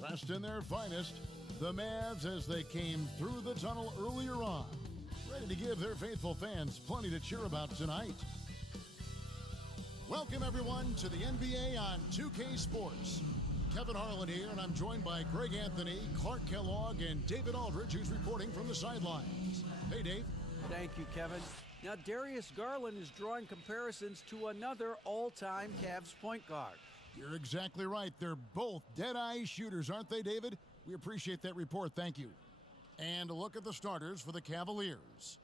Dressed in their finest, the Mavs as they came through the tunnel earlier on, ready to give their faithful fans plenty to cheer about tonight. Welcome everyone to the NBA on 2K Sports. Kevin Harlan here, and I'm joined by Greg Anthony, Clark Kellogg, and David Aldridge, who's reporting from the sidelines. Hey, Dave. Thank you, Kevin. Now, Darius Garland is drawing comparisons to another all-time Cavs point guard. You're exactly right. They're both dead-eye shooters, aren't they, David? We appreciate that report. Thank you. And a look at the starters for the Cavaliers.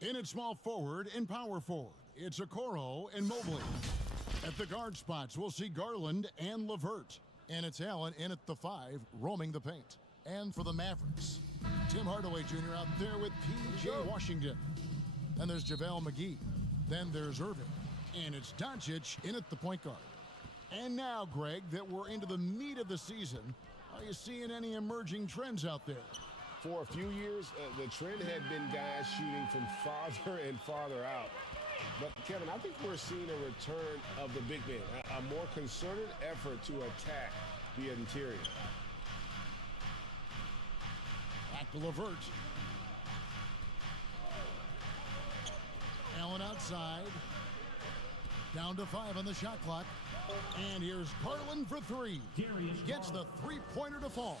In at small forward and power forward, it's Okoro and Mobley. At the guard spots, we'll see Garland and LeVert. And it's Allen in at the 5, roaming the paint. And for the Mavericks, Tim Hardaway Jr. out there with P.J. Washington. Then there's JaVale McGee. Then there's Irving. And it's Doncic in at the point guard. And now, Greg, that we're into the meat of the season, are you seeing any emerging trends out there? For a few years, the trend had been guys shooting from farther and farther out. But, Kevin, I think we're seeing a return of the big man, a more concerted effort to attack the interior. Back to LeVert. Allen outside. Down to 5 on the shot clock. And here's Garland for 3. Gets the three-pointer to fall.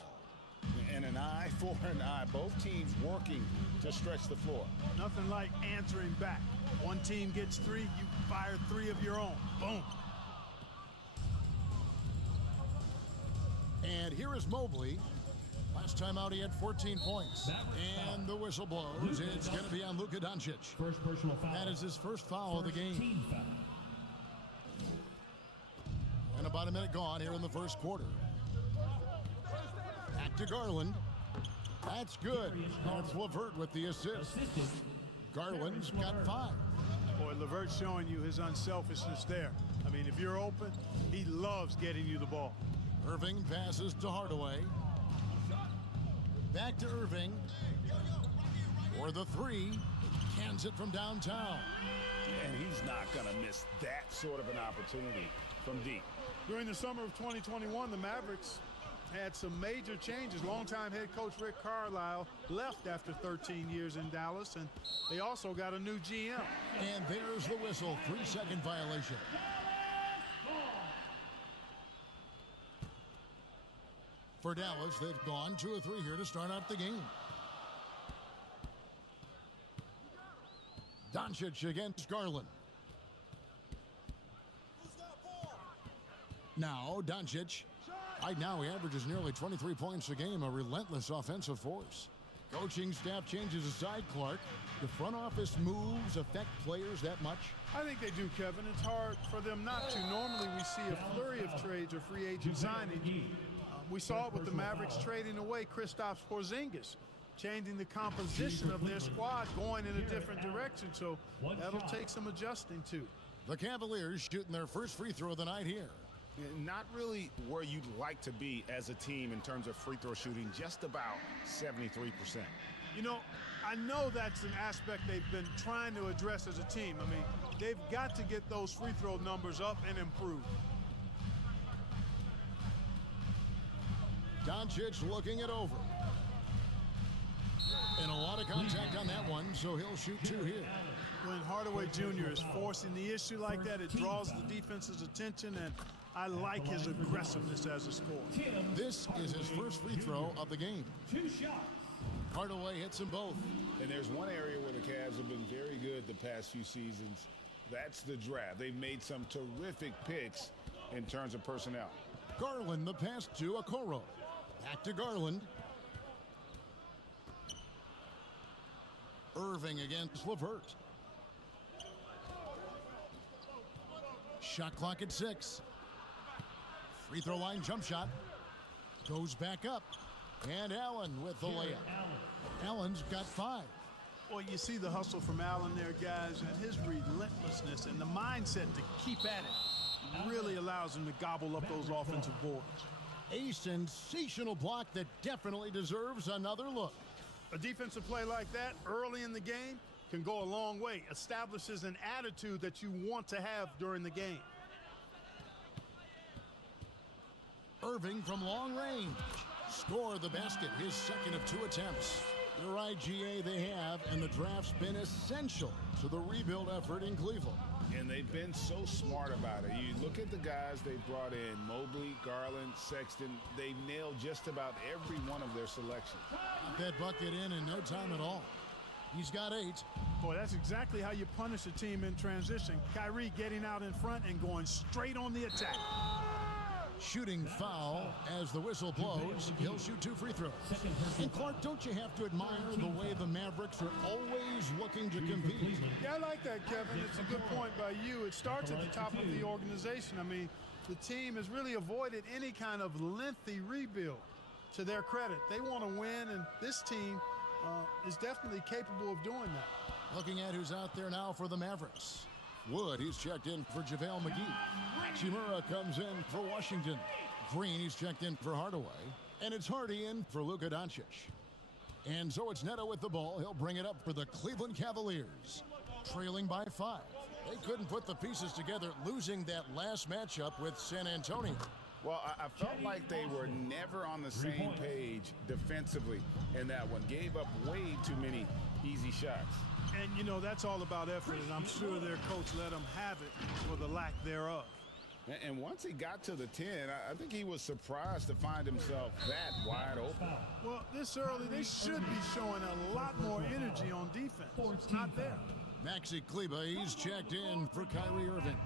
And an eye for an eye. Both teams working to stretch the floor. Nothing like answering back. One team gets 3, you fire 3 of your own. Boom. And here is Mobley. Last time out, he had 14 points. And the whistle blows. It's going to be on Luka Doncic. First personal foul. That is his first foul of the game. Team foul. And about a minute gone here in the first quarter. Back to Garland. That's good. That's LeVert with the assist. Garland's got 5. Boy, LeVert's showing you his unselfishness there. I mean, if you're open, he loves getting you the ball. Irving passes to Hardaway. Back to Irving. For the 3. Cans it from downtown. And he's not going to miss that sort of an opportunity from deep. During the summer of 2021, the Mavericks had some major changes. Longtime head coach Rick Carlisle left after 13 years in Dallas, and they also got a new GM. And there's the whistle. 3-second violation. For Dallas, they've gone 2 of 3 here to start out the game. Doncic against Garland. Now, Doncic. Right now, he averages nearly 23 points a game, a relentless offensive force. Coaching staff changes aside, Clark. The front office moves affect players that much? I think they do, Kevin. It's hard for them not to. Normally, we see a flurry of trades or free agent signings. We saw it with the Mavericks trading away Kristaps Porzingis, changing the composition of their squad, going in a different direction. So that'll take some adjusting to. The Cavaliers shooting their first free throw of the night here. Not really where you'd like to be as a team in terms of free throw shooting, just about 73%. You know, I know that's an aspect they've been trying to address as a team. I mean, they've got to get those free throw numbers up and improve. Doncic looking it over. And a lot of contact on that one, so he'll shoot 2 here. When Hardaway Jr. is forcing the issue like that, it draws the defense's attention, and I like his aggressiveness as a scorer. This is his first free throw of the game. 2 shots. Hardaway hits them both. And there's one area where the Cavs have been very good the past few seasons. That's the draft. They've made some terrific picks in terms of personnel. Garland, the pass to Okoro. Back to Garland. Irving against LeVert. Shot clock at 6. Free throw line jump shot. Goes back up. And Allen with the layup. Allen's got 5. Well, you see the hustle from Allen there, guys, and his relentlessness and the mindset to keep at it really allows him to gobble up those offensive boards. A sensational block that definitely deserves another look. A defensive play like that early in the game can go a long way. Establishes an attitude that you want to have during the game. Irving from long range. Score the basket, his second of 2 attempts. You're right, GA, they have, and the draft's been essential to the rebuild effort in Cleveland. And they've been so smart about it. You look at the guys they've brought in, Mobley, Garland, Sexton. They've nailed just about every one of their selections. Got that bucket in no time at all. He's got 8. Boy, that's exactly how you punish a team in transition. Kyrie getting out in front and going straight on the attack. Shooting foul as the whistle blows. He'll shoot 2 free throws. And Clark, don't you have to admire the way the Mavericks are always looking to compete? Yeah, I like that, Kevin. It's a good point by you. It starts at the top of the organization. I mean, the team has really avoided any kind of lengthy rebuild. To their credit, they want to win, and this team is definitely capable of doing that. Looking at who's out there now for the Mavericks. Wood, he's checked in for JaVale McGee. Hachimura comes in for Washington. Green, he's checked in for Hardaway. And it's Hardy in for Luka Doncic. And so it's Neto with the ball. He'll bring it up for the Cleveland Cavaliers. Trailing by 5. They couldn't put the pieces together, losing that last matchup with San Antonio. Well, I felt like they were never on the same page defensively in that one. Gave up way too many easy shots. And, you know, that's all about effort, and I'm sure their coach let them have it for the lack thereof. And once he got to the 10, I think he was surprised to find himself that wide open. Well, this early, they should be showing a lot more energy on defense. It's not there. Maxi Kleber, he's checked in for Kyrie Irving.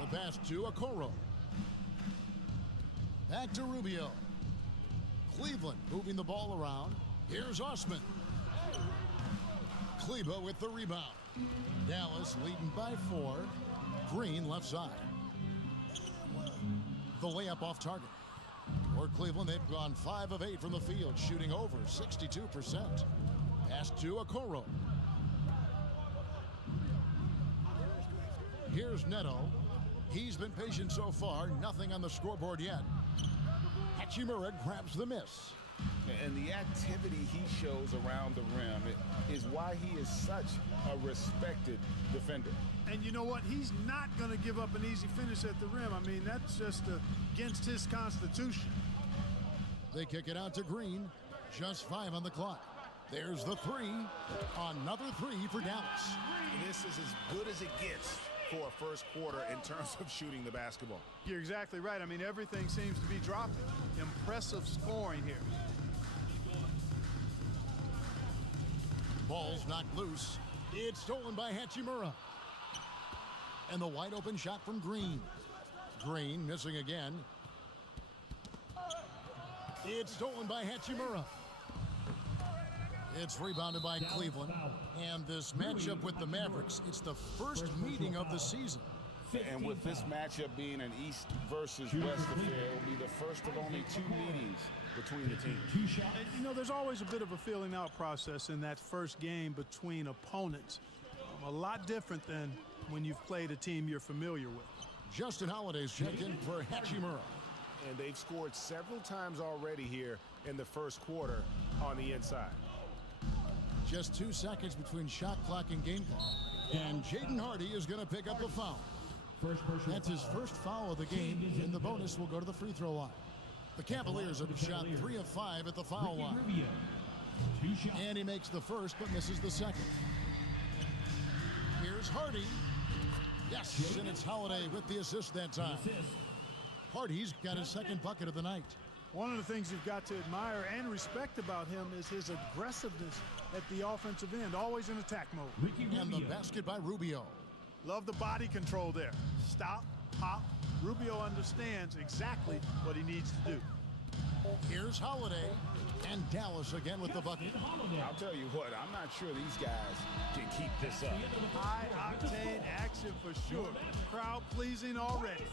The pass to Okoro. Back to Rubio. Cleveland moving the ball around. Here's Osman. Kleber with the rebound. Dallas leading by 4. Green left side. The layup off target. For Cleveland, they've gone 5 of 8 from the field, shooting over 62%. Pass to Okoro. Here's Neto. He's been patient so far. Nothing on the scoreboard yet. Hachimura grabs the miss. And the activity he shows around the rim is why he is such a respected defender. And you know what? He's not going to give up an easy finish at the rim. I mean, that's just against his constitution. They kick it out to Green. Just 5 on the clock. There's the 3. Another 3 for Dallas. This is as good as it gets for a first quarter in terms of shooting the basketball. You're exactly right. I mean, everything seems to be dropping. Impressive scoring here. Ball's knocked loose. It's stolen by Hachimura. And the wide open shot from Green. Green missing again. It's stolen by Hachimura. It's rebounded by Cleveland. And this matchup with the Mavericks, it's the first meeting of the season. And with this matchup being an East versus West affair, it will be the first of only 2 meetings between the teams. And, you know, there's always a bit of a feeling out process in that first game between opponents. A lot different than when you've played a team you're familiar with. Justin Holiday's checked in for Hachimura. And they've scored several times already here in the first quarter on the inside. Just 2 seconds between shot clock and game clock. And Jaden Hardy is going to pick up a foul. That's his first foul of the game, and the bonus will go to the free throw line. The Cavaliers have shot 3 of 5 at the foul line. And he makes the first but misses the second. Here's Hardy. Yes, and it's Holiday with the assist that time. Hardy's got his second bucket of the night. One of the things you've got to admire and respect about him is his aggressiveness at the offensive end, always in attack mode. And the basket by Rubio. Love the body control there. Stop, pop. Rubio understands exactly what he needs to do. Here's Holiday. And Dallas again with the bucket. I'll tell you what, I'm not sure these guys can keep this up. High-octane action for sure. Crowd pleasing already.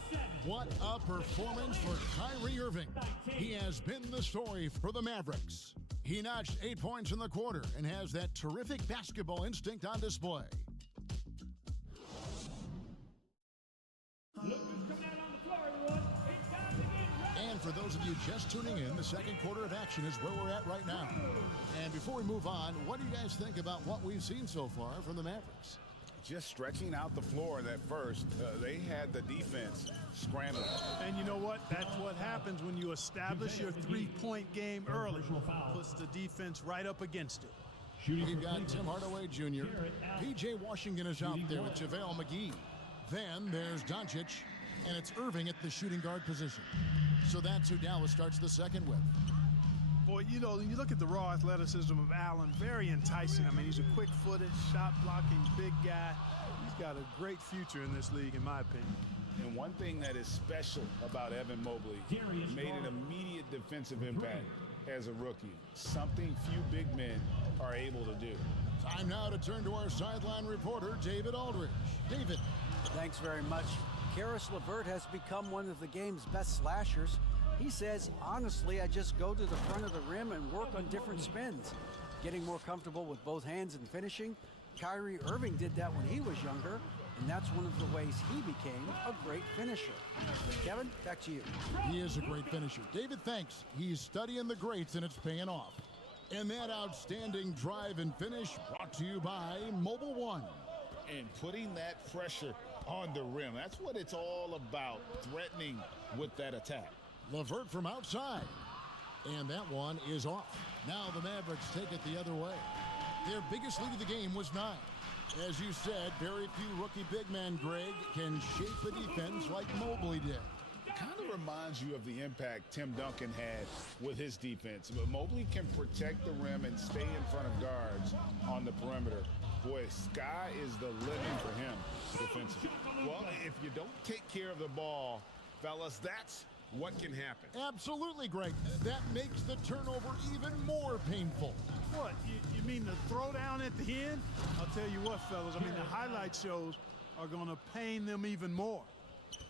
What a performance for Kyrie Irving. He has been the story for the Mavericks. He notched 8 points in the quarter and has that terrific basketball instinct on display. And for those of you just tuning in, the second quarter of action is where we're at right now. And before we move on, what do you guys think about what we've seen so far from the Mavericks? just stretching out the floor in that first. They had the defense scrambling. And you know what? That's what happens when you establish your three-point game early. Puts the defense right up against it. We've got Tim Hardaway Jr. P.J. Washington is out there with JaVale McGee. Then there's Doncic, and it's Irving at the shooting guard position. So that's who Dallas starts the second with. Boy, you know, you look at the raw athleticism of Allen, very enticing. I mean, he's a quick-footed, shot-blocking big guy. He's got a great future in this league, in my opinion. And one thing that is special about Evan Mobley, made an immediate defensive impact as a rookie, something few big men are able to do. Time now to turn to our sideline reporter, David Aldridge. David. Thanks very much. Karis LeVert has become one of the game's best slashers. He says, honestly, I just go to the front of the rim and work on different spins. Getting more comfortable with both hands and finishing. Kyrie Irving did that when he was younger, and that's one of the ways he became a great finisher. Kevin, back to you. He is a great finisher. David, thanks. He's studying the greats, and it's paying off. And that outstanding drive and finish brought to you by Mobile One. And putting that pressure on the rim, that's what it's all about, threatening with that attack. LeVert from outside. And that one is off. Now the Mavericks take it the other way. Their biggest lead of the game was 9. As you said, very few rookie big men, Greg, can shape the defense like Mobley did. It kind of reminds you of the impact Tim Duncan had with his defense. But Mobley can protect the rim and stay in front of guards on the perimeter. Boy, sky is the limit for him defensively. Well, if you don't take care of the ball, fellas, that's what can happen. Absolutely, Greg. That makes the turnover even more painful. What, you mean the throwdown at the end? I'll tell you what, fellas, I mean, the highlight shows are going to pain them even more.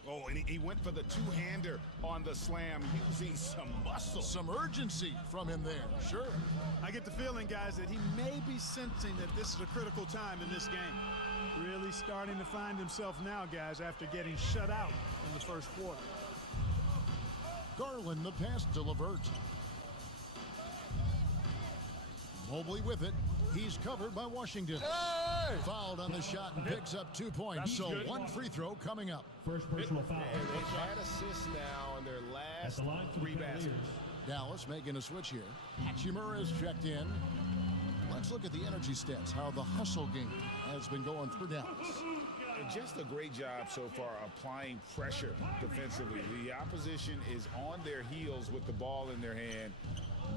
Oh, and he went for the two-hander on the slam using some muscle. Some urgency from him there, sure. I get the feeling, guys, that he may be sensing that this is a critical time in this game. Really starting to find himself now, guys, after getting shut out in the first quarter. Garland the pass to LeVert. Mobley with it. He's covered by Washington. Hey! Fouled on the shot and picks up 2 points. So one free throw coming up. First personal foul. And they've had assists now on their last 3 baskets. Dallas making a switch here. Hachimura is checked in. Let's look at the energy stats, how the hustle game has been going for Dallas. Just a great job so far applying pressure defensively. The opposition is on their heels with the ball in their hand.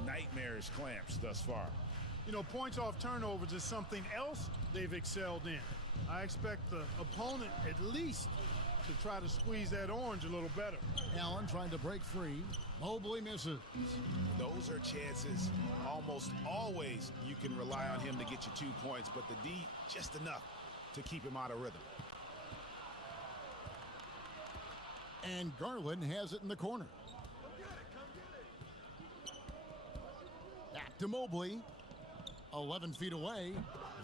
Nightmarish clamps thus far. You know, points off turnovers is something else they've excelled in. I expect the opponent at least to try to squeeze that orange a little better. Allen trying to break free. Mobley misses. Those are chances almost always you can rely on him to get you 2 points, but the D just enough to keep him out of rhythm. And Garland has it in the corner. Back to Mobley. 11 feet away.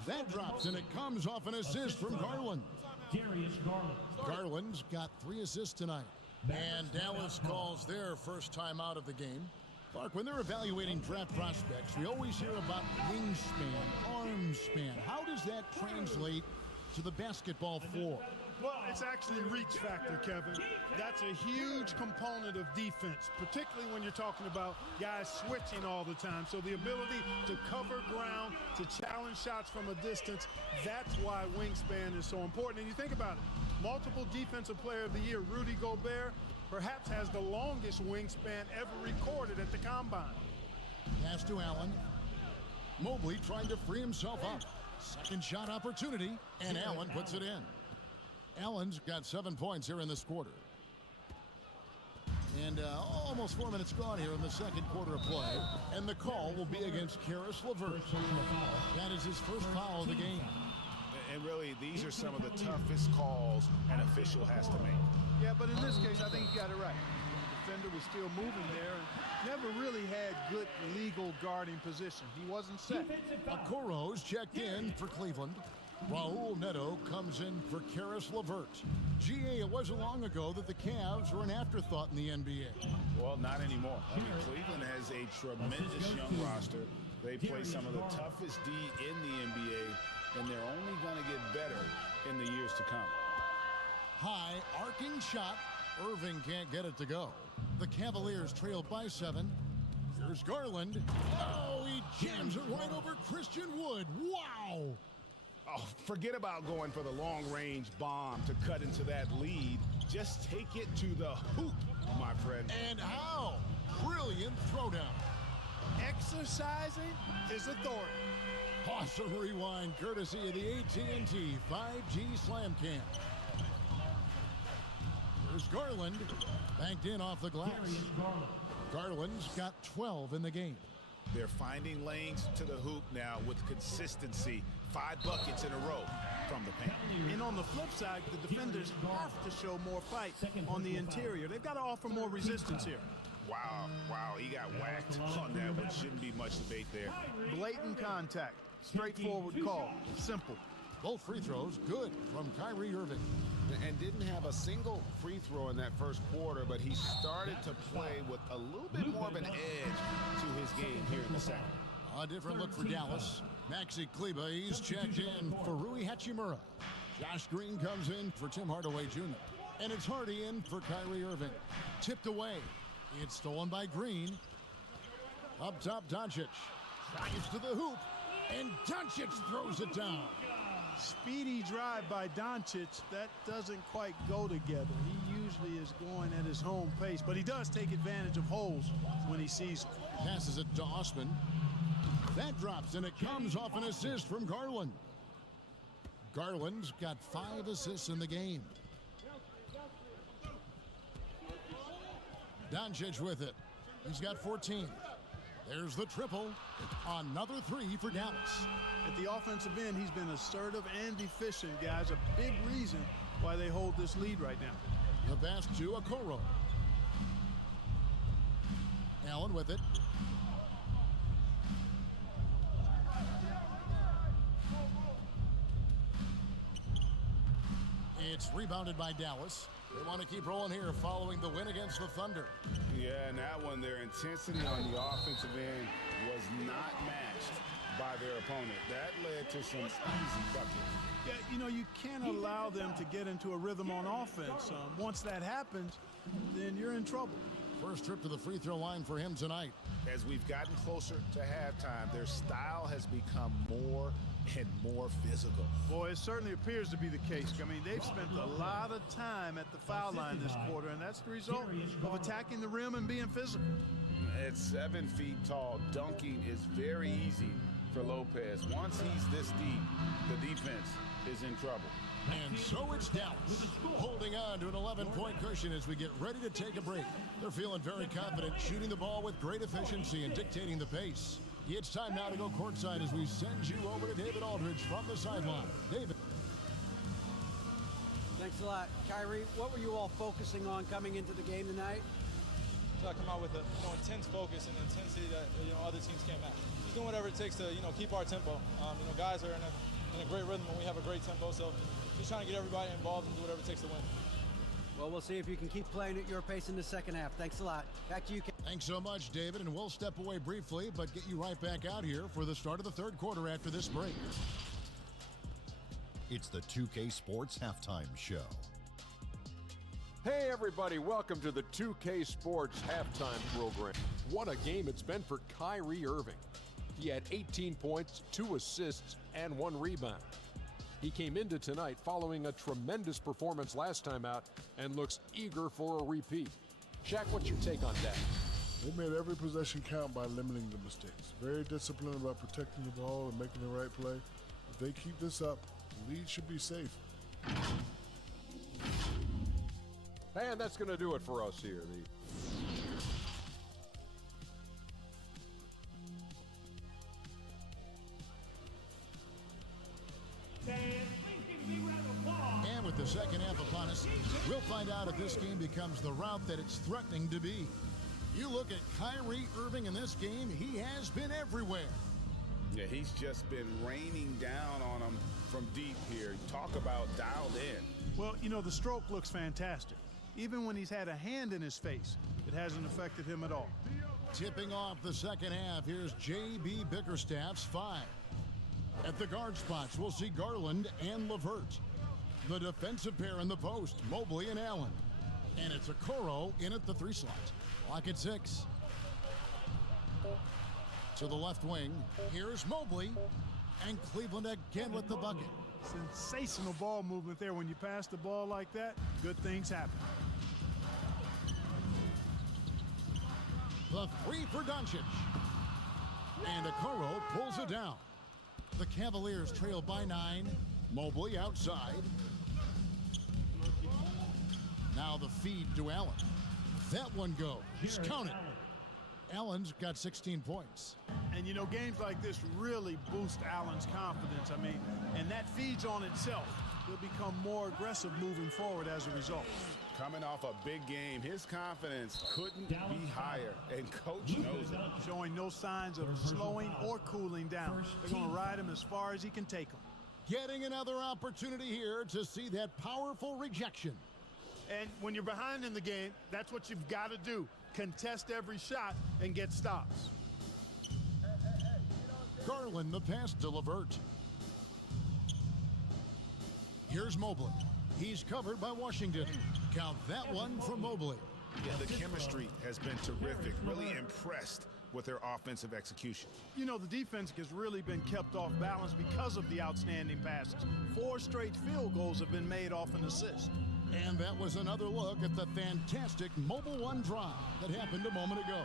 That drops, and it comes off an assist from Garland. Darius Garland. Garland's got 3 assists tonight. And Dallas calls their first time out of the game. Clark, when they're evaluating draft prospects, we always hear about wingspan, arm span. How does that translate to the basketball floor? Well, it's actually reach factor, Kevin. That's a huge component of defense, particularly when you're talking about guys switching all the time. So the ability to cover ground, to challenge shots from a distance, that's why wingspan is so important. And you think about it, multiple defensive player of the year, Rudy Gobert, perhaps has the longest wingspan ever recorded at the combine. Pass to Allen. Mobley trying to free himself up. Second shot opportunity, and Allen puts it in. Allen's got 7 points here in this quarter. And almost 4 minutes gone here in the second quarter of play. And the call will be against Karis LeVert. That is his first foul of the game. And really, these are some of the toughest calls an official has to make. Yeah, but in this case, I think he got it right. The defender was still moving there and never really had good legal guarding position. He wasn't set. Okoro's checked in for Cleveland. Raul Neto comes in for Karis LeVert. GA, it wasn't long ago that the Cavs were an afterthought in the NBA. Well, not anymore. I mean, Cleveland has a tremendous young roster. They play some of the toughest D in the NBA, and they're only going to get better in the years to come. High arcing shot. Irving can't get it to go. The Cavaliers trail by 7. Here's Garland. Oh, he jams it right over Christian Wood. Wow! Oh, forget about going for the long-range bomb to cut into that lead. Just take it to the hoop, my friend. And how? Brilliant throwdown. Exercising his authority. Awesome rewind courtesy of the AT&T 5G Slam Cam. There's Garland. Banked in off the glass. Darius Garland. Garland's got 12 in the game. They're finding lanes to the hoop now with consistency. 5 buckets in a row from the paint. And on the flip side, the defenders have to show more fight on the interior. They've got to offer more resistance here. Wow, he got whacked on that one. Shouldn't be much debate there. Blatant contact. Straightforward call. Simple. Both free throws good from Kyrie Irving. And didn't have a single free throw in that first quarter, but he started to play with a little bit more of an edge to his game here in the second. A different look for Dallas. Maxi Kleba, he's checked in for Rui Hachimura. Josh Green comes in for Tim Hardaway Jr. And it's Hardy in for Kyrie Irving. Tipped away. It's stolen by Green. Up top, Doncic. Drives to the hoop. And Doncic throws it down. Speedy drive by Doncic. That doesn't quite go together. He usually is going at his home pace, but he does take advantage of holes when he sees them. Passes it to Osman. That drops, and it comes off an assist from Garland. Garland's got 5 assists in the game. Doncic with it. He's got 14. There's the triple. Another 3 for Dallas. At the offensive end, he's been assertive and efficient, guys. A big reason why they hold this lead right now. The pass to Okoro. Allen with it. It's rebounded by Dallas. They want to keep rolling here following the win against the Thunder. Yeah, and that one, their intensity on the offensive end was not matched by their opponent. That led to some easy buckets. Yeah, you know, you can't allow them to get into a rhythm on offense. Once that happens, then you're in trouble. First trip to the free throw line for him tonight. As we've gotten closer to halftime, their style has become more and more physical. Boy, it certainly appears to be the case. I mean, they've spent a lot of time at the foul line this quarter, and that's the result of attacking the rim and being physical. At 7 feet tall, dunking is very easy for Lopez. Once he's this deep, the defense is in trouble. And so it's Dallas, holding on to an 11-point cushion as we get ready to take a break. They're feeling very confident, shooting the ball with great efficiency and dictating the pace. It's time now to go courtside as we send you over to David Aldridge from the sideline. David. Thanks a lot. Kyrie, what were you all focusing on coming into the game tonight? So I come out with a intense focus and intensity that other teams can't match. Just doing whatever it takes to keep our tempo. Guys are in a great rhythm and we have a great tempo, so just trying to get everybody involved and do whatever it takes to win. Well, we'll see if you can keep playing at your pace in the second half. Thanks a lot. Back to you, Ken. Thanks so much, David, and we'll step away briefly, but get you right back out here for the start of the third quarter after this break. It's the 2K Sports Halftime Show. Hey everybody, welcome to the 2K Sports Halftime Program. What a game it's been for Kyrie Irving. He had 18 points, 2 assists, and 1 rebound. He came into tonight following a tremendous performance last time out and looks eager for a repeat. Shaq, what's your take on that? They made every possession count by limiting the mistakes. Very disciplined about protecting the ball and making the right play. If they keep this up, the lead should be safe. And that's going to do it for us here. And with the second half upon us, we'll find out if this game becomes the route that it's threatening to be. You look at Kyrie Irving in this game, he has been everywhere. Yeah, he's just been raining down on them from deep here. Talk about dialed in. Well, the stroke looks fantastic. Even when he's had a hand in his face, it hasn't affected him at all. Tipping off the second half, here's J.B. Bickerstaff's 5. At the guard spots, we'll see Garland and LeVert. The defensive pair in the post, Mobley and Allen. And it's Okoro in at the 3 slot. Clock at 6. To the left wing, here's Mobley. And Cleveland again with the bucket. Sensational ball movement there. When you pass the ball like that, good things happen. The 3 for Doncic. And Okoro pulls it down. The Cavaliers trail by 9. Mobley outside. Now the feed to Allen. That one goes. Count it. Allen's got 16 points. And you know, games like this really boost Allen's confidence. I mean, and that feeds on itself. He'll become more aggressive moving forward as a result. Coming off a big game, his confidence couldn't be higher, and coach knows it. Showing no signs of slowing or cooling down. They're going to ride him as far as he can take him. Getting another opportunity here to see that powerful rejection. And when you're behind in the game, that's what you've got to do. Contest every shot and get stops. Garland the pass to LeVert. Here's Mobley. He's covered by Washington. Count that one from Mobley. Yeah, the chemistry has been terrific. Really impressed with their offensive execution. You know, the defense has really been kept off balance because of the outstanding passes. 4 straight field goals have been made off an assist. And that was another look at the fantastic Mobile One drive that happened a moment ago.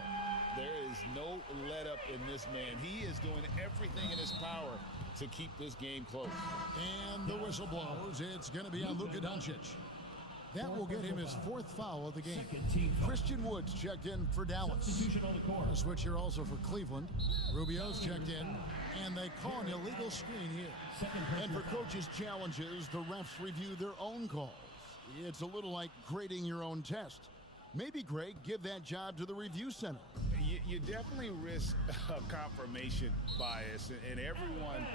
There is no let up in this man. He is doing everything in his power to keep this game close. And the whistle blows. It's going to be on Luka Doncic. That will get him his 4th foul of the game. Christian Woods checked in for Dallas. A switch here also for Cleveland. Rubio's checked in, and they call an illegal screen here. And for coaches' challenges, the refs review their own calls. It's a little like grading your own test. Maybe, Greg, give that job to the review center. You definitely risk confirmation bias, and everyone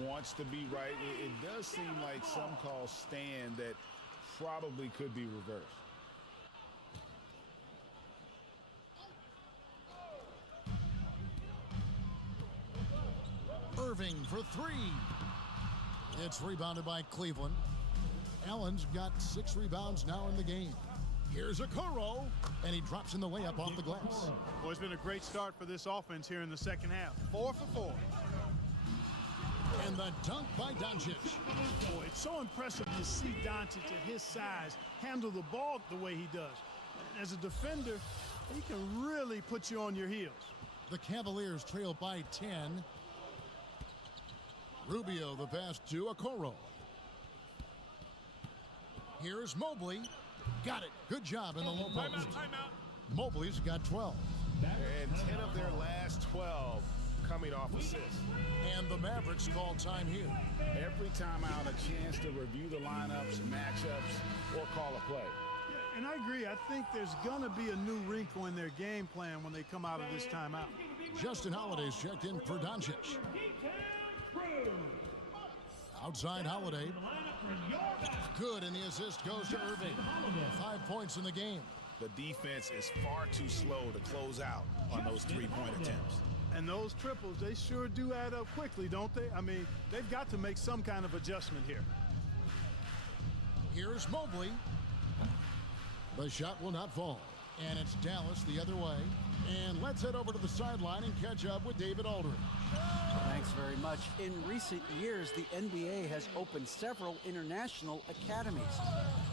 wants to be right. It does seem like some calls stand that probably could be reversed. Irving for 3. It's rebounded by Cleveland. Allen's got 6 rebounds now in the game. Here's Okoro, and he drops in the layup off the glass. Well, it's been a great start for this offense here in the second half. 4 for 4. And the dunk by Doncic. Boy, it's so impressive to see Doncic at his size handle the ball the way he does. As a defender, he can really put you on your heels. The Cavaliers trail by 10. Rubio the pass to Okoro. Here's Mobley. Got it. Good job in the low post. Timeout. Mobley's got 12. And 10 of their last 12 coming off assists. And the Mavericks call time here. Every time out, a chance to review the lineups, matchups, or call a play. And I agree. I think there's going to be a new wrinkle in their game plan when they come out of this timeout. Justin Holiday's checked in for Doncic. Outside Holiday. Good, and the assist goes to Irving. 5 points in the game. The defense is far too slow to close out on those 3-point attempts. And those triples, they sure do add up quickly, don't they? I mean, they've got to make some kind of adjustment here. Here's Mobley. The shot will not fall. And it's Dallas the other way. And let's head over to the sideline and catch up with David Aldridge. Thanks very much. In recent years, the NBA has opened several international academies.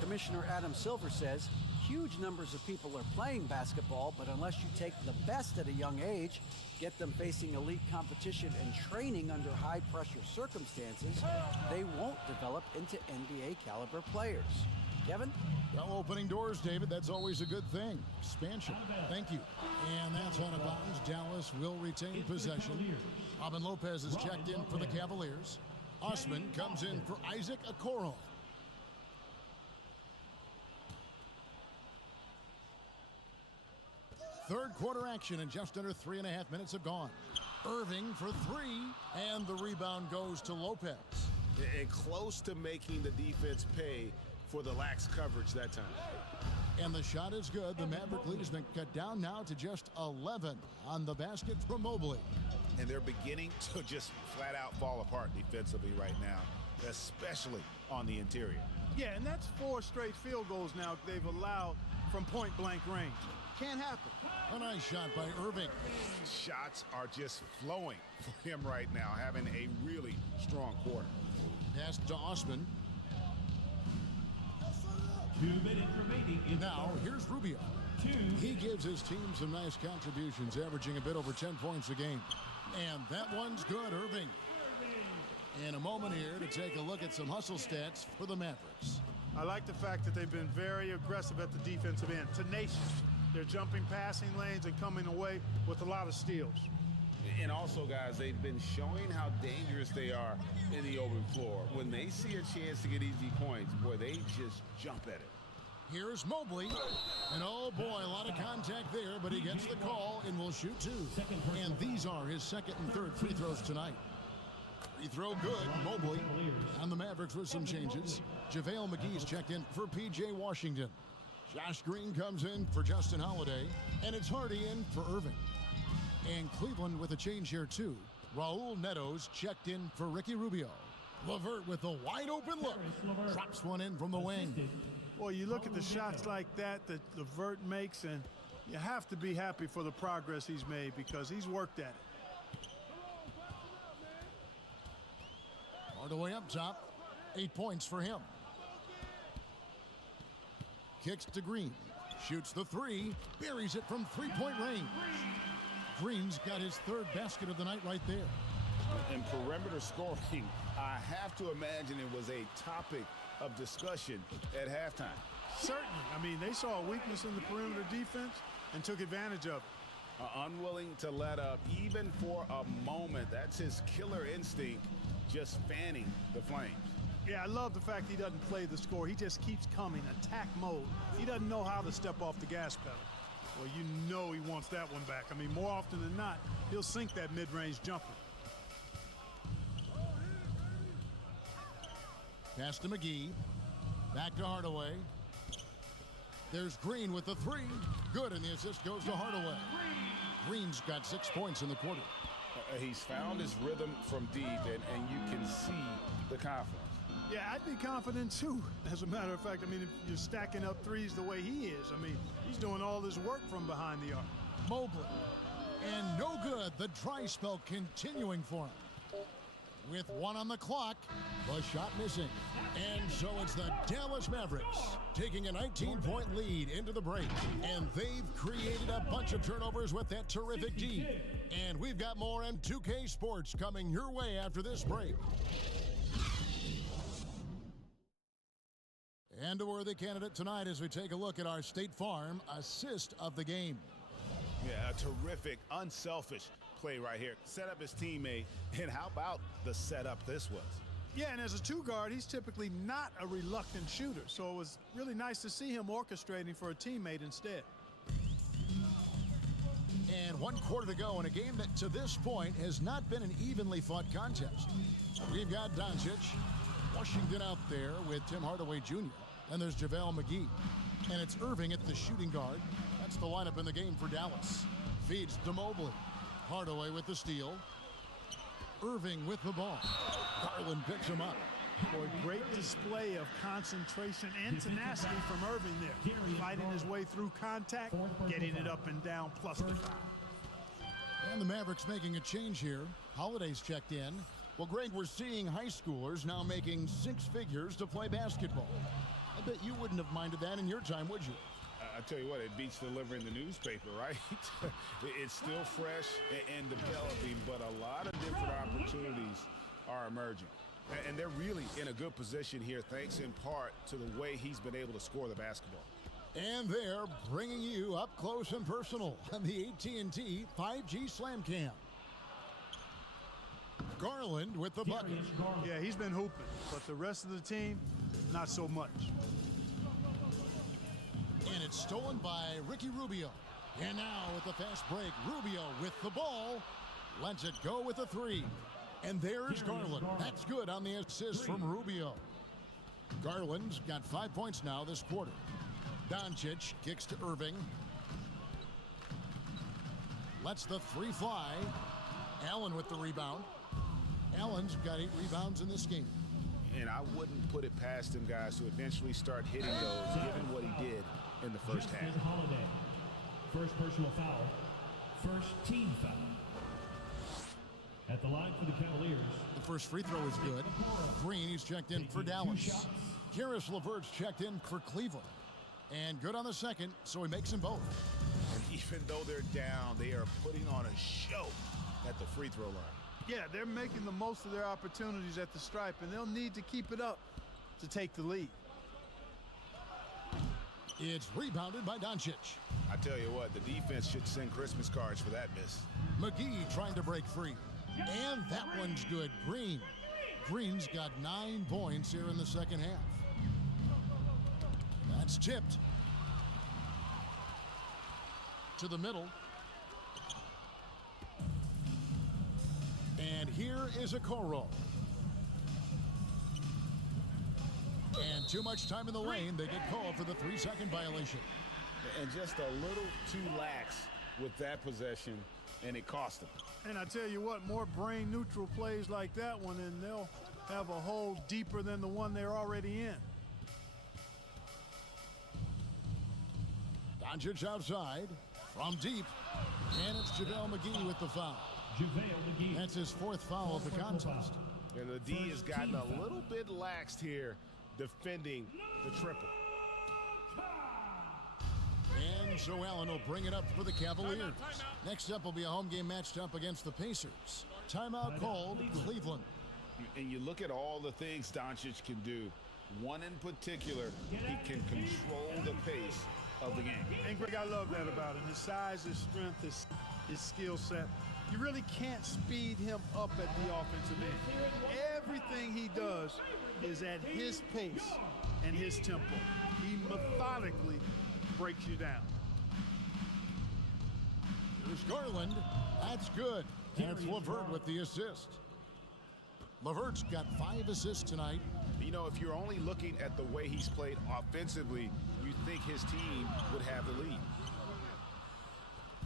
Commissioner Adam Silver says huge numbers of people are playing basketball, but unless you take the best at a young age, get them facing elite competition and training under high-pressure circumstances, they won't develop into NBA-caliber players. Kevin? Well, opening doors, David, that's always a good thing. Expansion. Thank you. And that's out of bounds. Dallas will retain possession. Robin Lopez is checked in for the Cavaliers. Osman comes in for Isaac Okoro. Third quarter action, and just under 3.5 minutes have gone. Irving for 3, and the rebound goes to Lopez. And close to making the defense pay for the lax coverage that time. And the shot is good. The Maverick lead has been cut down now to just 11 on the basket from Mobley. And they're beginning to just flat out fall apart defensively right now, especially on the interior. Yeah, and that's 4 straight field goals now they've allowed from point-blank range. Can't happen. A nice shot by Irving. Shots are just flowing for him right now, having a really strong quarter. Pass to Osman. 2 minutes remaining in Now, here's Rubio. 2. He gives his team some nice contributions, averaging a bit over 10 points a game. And that one's good, Irving. In a moment here to take a look at some hustle stats for the Mavericks. I like the fact that they've been very aggressive at the defensive end, tenacious. They're jumping passing lanes and coming away with a lot of steals. And also, guys, they've been showing how dangerous they are in the open floor. When they see a chance to get easy points, boy, they just jump at it. Here's Mobley. And oh boy, a lot of contact there, but he gets the call and will shoot 2. And these are his second and third free throws tonight. Free throw good, Mobley. And the Mavericks with some changes. JaVale McGee's checked in for P.J. Washington. Josh Green comes in for Justin Holiday. And it's Hardy in for Irving. And Cleveland with a change here too. Raul Neto's checked in for Ricky Rubio. LeVert with a wide open look. Drops one in from the wing. Well, you look at the shots like that LeVert makes, and you have to be happy for the progress he's made because he's worked at it. Hardaway up top. 8 points for him. Kicks to Green. Shoots the 3. Buries it from three-point range. Green's got his 3rd basket of the night right there. And perimeter scoring, I have to imagine it was a topic of discussion at halftime. Certainly. I mean, they saw a weakness in the perimeter defense and took advantage of it. Unwilling to let up even for a moment. That's his killer instinct, just fanning the flames. Yeah, I love the fact he doesn't play the score. He just keeps coming, attack mode. He doesn't know how to step off the gas pedal. Well, you know he wants that one back. I mean, more often than not, he'll sink that mid-range jumper. Pass to McGee. Back to Hardaway. There's Green with the 3. Good, and the assist goes to Hardaway. Green's got 6 points in the quarter. He's found his rhythm from deep, and you can see the confidence. Yeah, I'd be confident too. As a matter of fact, I mean, if you're stacking up threes the way he is, I mean, he's doing all this work from behind the arc. Mobley. And no good. The dry spell continuing for him. With 1 on the clock, the shot missing. And so it's the Dallas Mavericks taking a 19-point lead into the break. And they've created a bunch of turnovers with that terrific D. And we've got more M2K Sports coming your way after this break. And a worthy candidate tonight as we take a look at our State Farm assist of the game. Yeah, a terrific, unselfish play right here. Set up his teammate, and how about the setup this was? Yeah, and as a 2 guard, he's typically not a reluctant shooter, so it was really nice to see him orchestrating for a teammate instead. And 1 quarter to go in a game that to this point has not been an evenly fought contest. We've got Doncic, Washington out there with Tim Hardaway Jr., and there's JaVale McGee. And it's Irving at the shooting guard. That's the lineup in the game for Dallas. Feeds to Mobley. Hardaway with the steal. Irving with the ball. Garland picks him up. Boy, great display of concentration and tenacity from Irving there. Fighting his way through contact, getting it up and down, plus the foul. And the Mavericks making a change here. Holiday's checked in. Well, Greg, we're seeing high schoolers now making 6 figures to play basketball. I bet you wouldn't have minded that in your time, would you? I tell you what, it beats delivering the newspaper, right? It's still fresh and developing, but a lot of different opportunities are emerging. And they're really in a good position here, thanks in part to the way he's been able to score the basketball. And they're bringing you up close and personal on the AT&T 5G Slam Cam. Garland with the bucket. Yeah, he's been hooping, but the rest of the team, not so much. And it's stolen by Ricky Rubio. And now with the fast break, Rubio with the ball. Lets it go with a 3. And there's Garland. That's good on the assist from Rubio. Garland's got 5 points now this quarter. Doncic kicks to Irving. Lets the 3 fly. Allen with the rebound. Allen's got 8 rebounds in this game. And I wouldn't put it past him, guys, to eventually start hitting those, given what he did in the first half. Holiday. First personal foul. First team foul. At the line for the Cavaliers. The first free throw is good. Green, he's checked in for Dallas. Karis LeVert's checked in for Cleveland. And good on the second, so he makes them both. And even though they're down, they are putting on a show at the free throw line. Yeah, they're making the most of their opportunities at the stripe, and they'll need to keep it up to take the lead. It's rebounded by Doncic. I tell you what, the defense should send Christmas cards for that miss. McGee trying to break free. And that one's good. Green's got 9 points here in the second half. That's tipped. To the middle. And here is Okoro. And too much time in the lane. They get called for the 3-second violation. And just a little too lax with that possession, and it cost them. And I tell you what, more brain-neutral plays like that one, and they'll have a hole deeper than the one they're already in. Doncic outside from deep. And it's JaVale McGee with the foul. JaVale McGee. That's his 4th foul of the contest. And the D has gotten a little bit laxed here defending the triple. And so Allen will bring it up for the Cavaliers. Next up will be a home game matched up against the Pacers. Timeout called Cleveland. And you look at all the things Doncic can do. One in particular, he can control the pace of the game. And Greg, I love that about him. His size, his strength, his skill set. You really can't speed him up at the offensive end. Everything he does is at his pace and his tempo. He methodically breaks you down. There's Garland. That's good. And it's LeVert with the assist. LeVert's got 5 assists tonight. You know, if you're only looking at the way he's played offensively, you think his team would have the lead.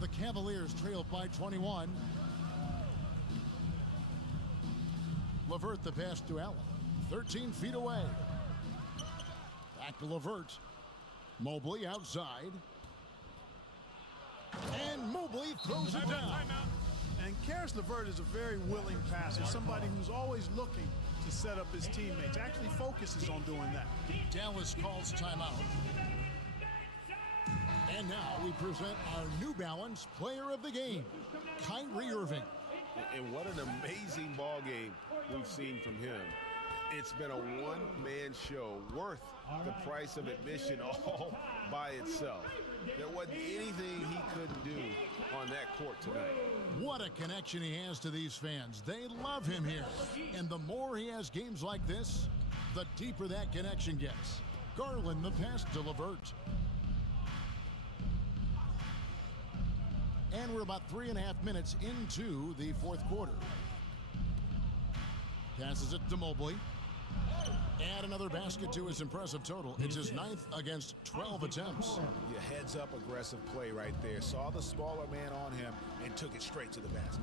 The Cavaliers trail by 21. LeVert the pass to Allen. 13 feet away. Back to LeVert. Mobley outside. And Mobley throws it down. And Karis LeVert is a very willing passer, somebody who's always looking to set up his teammates, actually focuses on doing that. Dallas calls timeout. And now we present our New Balance Player of the Game, Kyrie Irving. And what an amazing ball game we've seen from him. It's been a one-man show worth the price of admission all by itself. There wasn't anything he couldn't do on that court tonight. What a connection he has to these fans. They love him here. And the more he has games like this, the deeper that connection gets. Garland the pass to LeVert. And we're about 3.5 minutes into the 4th quarter. Passes it to Mobley. Add another basket to his impressive total. It's his 9th against 12 attempts. Yeah, heads up aggressive play right there. Saw the smaller man on him and took it straight to the basket.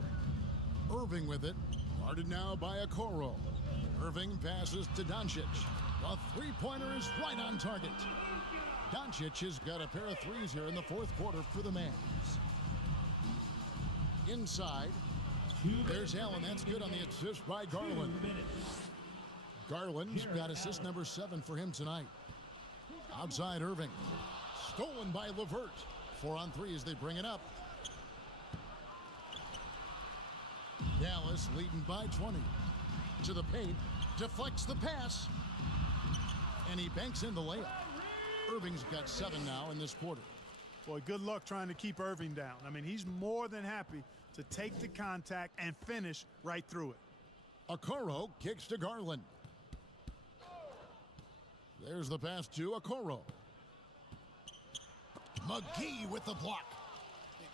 Irving with it. Guarded now by Okoro. Irving passes to Doncic. The three-pointer is right on target. Doncic has got a pair of threes here in the 4th quarter for the Mavs. Inside. There's Allen. That's good on the assist by Garland. Garland's got assist number 7 for him tonight. Outside Irving. Stolen by LeVert. 4 on 3 as they bring it up. Dallas leading by 20. To the paint. Deflects the pass. And he banks in the layup. Irving's got 7 now in this quarter. Boy, good luck trying to keep Irving down. I mean, he's more than happy to take the contact and finish right through it. Okoro kicks to Garland. There's the pass to Okoro. McGee with the block.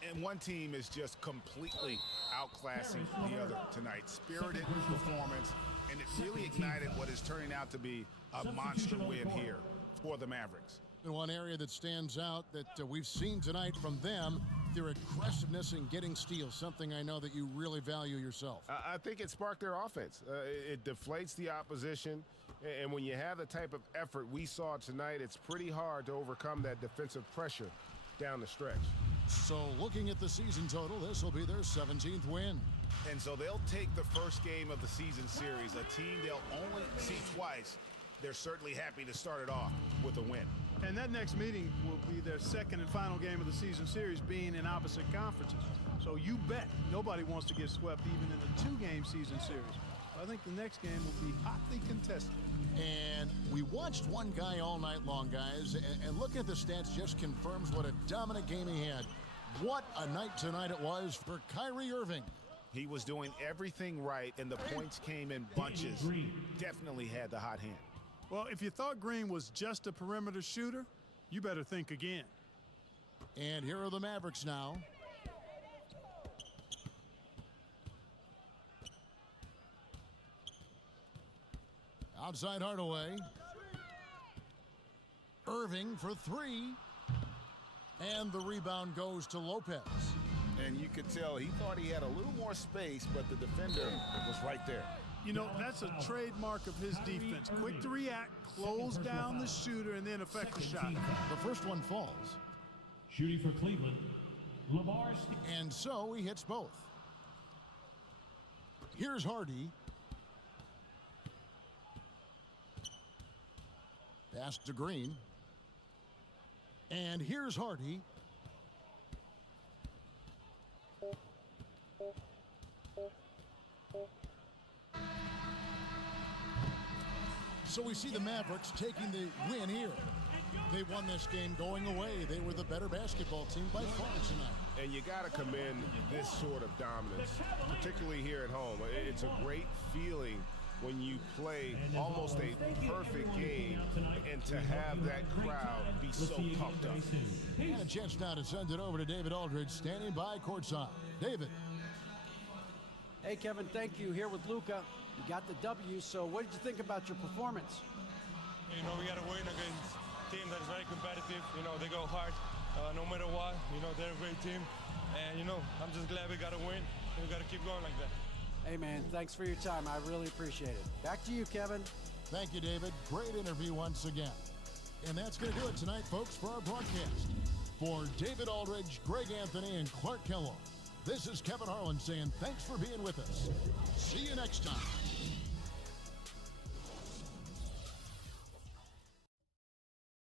And one team is just completely outclassing the other tonight. Spirited performance, and it really ignited what is turning out to be a monster win here for the Mavericks. And one area that stands out that we've seen tonight from them, their aggressiveness in getting steals, something I know that you really value yourself. I think it sparked their offense. It deflates the opposition, And when you have the type of effort we saw tonight, it's pretty hard to overcome that defensive pressure down the stretch. So looking at the season total, this will be their 17th win. And so they'll take the first game of the season series, a team they'll only see twice. They're certainly happy to start it off with a win. And that next meeting will be their second and final game of the season series, being in opposite conferences. So you bet nobody wants to get swept even in the two-game season series. So I think the next game will be hotly contested. And we watched one guy all night long, guys, and looking at the stats just confirms what a dominant game he had. What a night tonight it was for Kyrie Irving. He was doing everything right, and the points came in bunches. Definitely had the hot hand. Well, if you thought Green was just a perimeter shooter, you better think again. And here are the Mavericks now. Outside Hardaway. Irving for three. And the rebound goes to Lopez. And you could tell he thought he had a little more space, but the defender was right there. You know, that's a trademark of his defense. Quick to react, close down the shooter, and then affect the shot. The first one falls. Shooting for Cleveland, Lamar. And so he hits both. Here's Hardy. Pass to Green. And here's Hardy. So we see the Mavericks taking the win here. They won this game going away. They were the better basketball team by far tonight. And you got to commend this sort of dominance, particularly here at home. It's a great feeling when you play almost a perfect game and to have that crowd be so pumped up. And a chance now to send it over to David Aldridge, standing by courtside. David. Hey, Kevin, thank you. Here with Luka. You got the W, so what did you think about your performance? You know, we got to win against a team that is very competitive. You know, they go hard no matter what. You know, they're a great team. And, you know, I'm just glad we got to win. And we got to keep going like that. Hey, man, thanks for your time. I really appreciate it. Back to you, Kevin. Thank you, David. Great interview once again. And that's going to do it tonight, folks, for our broadcast. For David Aldridge, Greg Anthony, and Clark Kellogg, this is Kevin Harlan saying thanks for being with us. See you next time.